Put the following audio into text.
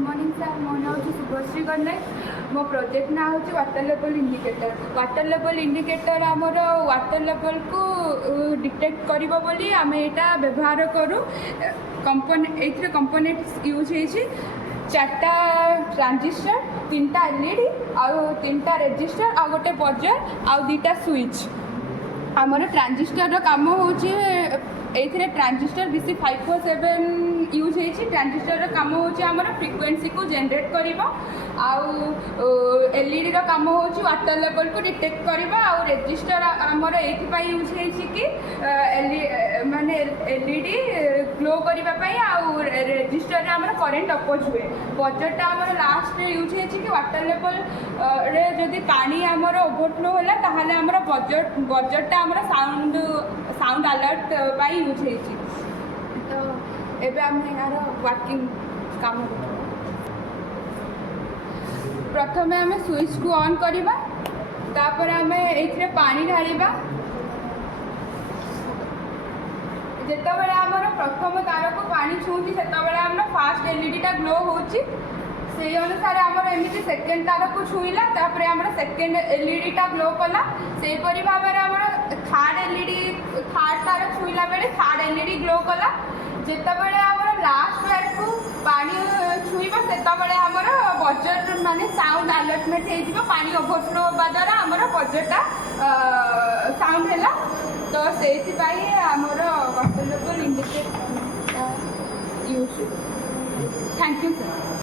Morning sir मो ना हूँ शुभश्री गणनायक मो प्रोजेक्ट ना हूँ water level indicator. Water level indicator आमर वाटर लेवल को डिटेक्ट कर आम यहाँ व्यवहार करूँ। कंपोनेंट्स यूज हो चार्टा ट्रांजिस्टर 3टा एलईडी आउ 3टा रेजिस्टर आ गोटे बजर आउ 2टा स्विच। आमर ट्रांजिस्टर काम होची एथिरे ट्रांजिस्टर बीसी 547 यूज होती। ट्रांजिस्टर काम होची आमर फ्रिक्वेंसी को जनरेट करिबा आउ एलईडी रो काम होची वाटर लेवल को डिटेक्ट करिबा आउ रेजिस्टर आमर एथि पई यूज होची कि माने एलईडी ग्लो करिबा पई आउ रेजिस्टर रे आमर करंट अपोज हुए। बजरटा आमर लास्ट यूज होची कि वाटर लेवल रे जदी पानी आमर ओवरफ्लो होला ताहाले आमर बजरटा आमर साउंड अलर्ट पाई यूज होची। तो एबे हम यार वर्किंग काम प्रथमे आम स्विच को ऑन करवा तापर आम ए पानी ढालिबा। जितेबाला आमर प्रथम तार को पानी छुँची से आम फास्ट एलईडीटा ग्लो होची से अनुसार आमर एमती सेकेंड तार को छुईला तापर आमर सेकेंड एलईडीटा ग्लो कला। से परि भाव में आमर थर्ड तार छुईला बेले थर्ड एलईडी ग्लो कला। जितेबाला आमर लास्ट वायर को पानी छुईब से आमर बजर माने साउंड अलर्टमेंट हो पानी ओवरफ्लो होगा द्वारा आमर बजरटा साउंड है। तो से आमर water level indicator use. Thank you sir.